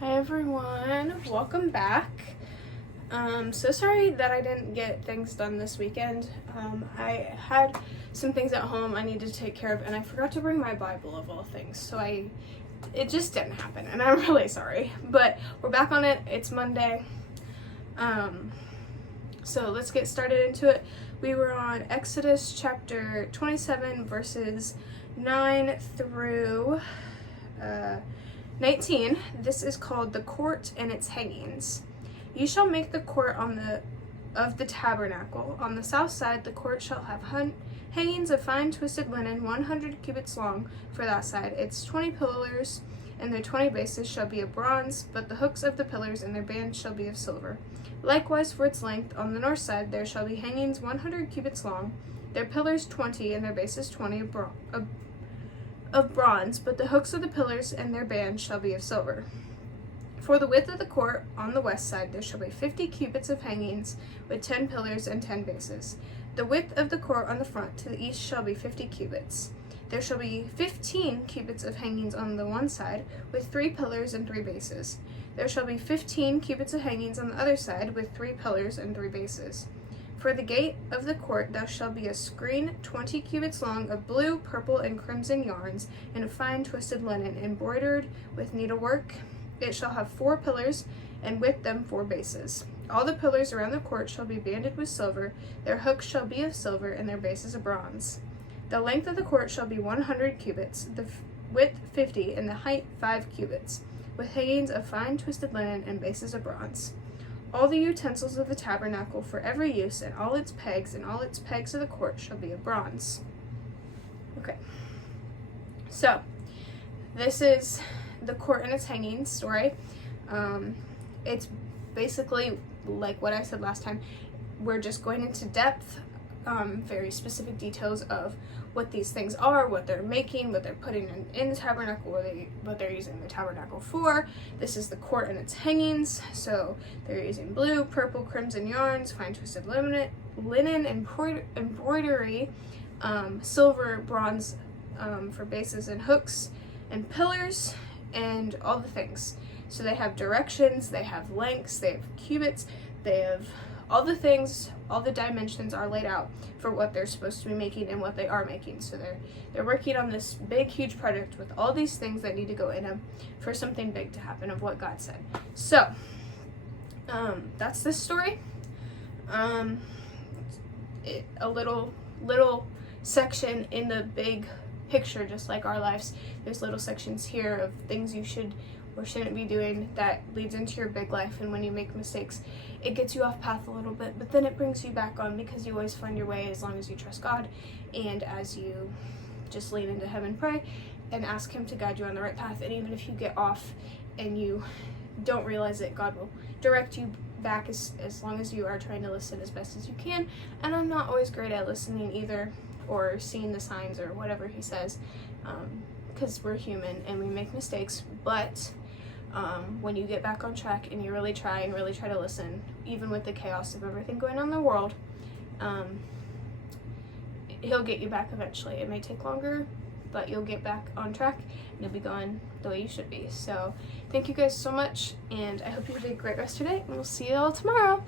Hi everyone, welcome back. So sorry that I didn't get things done this weekend. I had some things at home I needed to take care of, and I forgot to bring my Bible of all things. So it just didn't happen, and I'm really sorry. But we're back on it. It's Monday. So let's get started into it. We were on Exodus chapter 27, verses 9 through 19. This is called the court and its hangings. You shall make the court of the tabernacle. On the south side, the court shall have hangings of fine twisted linen, 100 cubits long for that side. Its 20 pillars and their 20 bases shall be of bronze, but the hooks of the pillars and their bands shall be of silver. Likewise, for its length, on the north side there shall be hangings 100 cubits long, their pillars 20 and their bases 20 of bronze, but the hooks of the pillars and their bands shall be of silver. For the width of the court on the west side there shall be 50 cubits of hangings, with 10 pillars and 10 bases. The width of the court on the front to the east shall be 50 cubits. There shall be 15 cubits of hangings on the one side, with 3 pillars and 3 bases. There shall be 15 cubits of hangings on the other side, with 3 pillars and 3 bases. For the gate of the court there shall be a screen 20 cubits long of blue, purple, and crimson yarns, and of fine twisted linen, embroidered with needlework. It shall have 4 pillars, and with them 4 bases. All the pillars around the court shall be banded with silver. Their hooks shall be of silver, and their bases of bronze. The length of the court shall be 100 cubits, the width 50, and the height 5 cubits, with hangings of fine twisted linen and bases of bronze. All the utensils of the tabernacle for every use, and all its pegs of the court shall be of bronze. Okay. So, this is the court and its hangings story. It's basically like what I said last time. We're just going into depth, very specific details of what these things are, what they're making, what they're putting in the tabernacle, what they're using the tabernacle for. This is the court and its hangings. So they're using blue, purple, crimson yarns, fine twisted linen, embroidery, silver, bronze for bases and hooks and pillars, and all the things. So they have directions, they have lengths, they have cubits, they have all the things, all the dimensions are laid out for what they're supposed to be making and what they are making. So they're working on this big, huge project with all these things that need to go in them for something big to happen of what God said. So, that's this story. A little section in the big picture, just like our lives. There's little sections here of things you should or shouldn't be doing that leads into your big life, and when you make mistakes it gets you off path a little bit, but then it brings you back on, because you always find your way as long as you trust God and as you just lean into Him and pray and ask Him to guide you on the right path. And even if you get off and you don't realize it, God will direct you back as long as you are trying to listen as best as you can. And I'm not always great at listening either, or seeing the signs or whatever He says, because we're human and we make mistakes. But when you get back on track and you really try to listen, even with the chaos of everything going on in the world, He'll get you back eventually. It may take longer, but you'll get back on track and you'll be going the way you should be. So thank you guys so much, and I hope you have a great rest of your day, and we'll see you all tomorrow.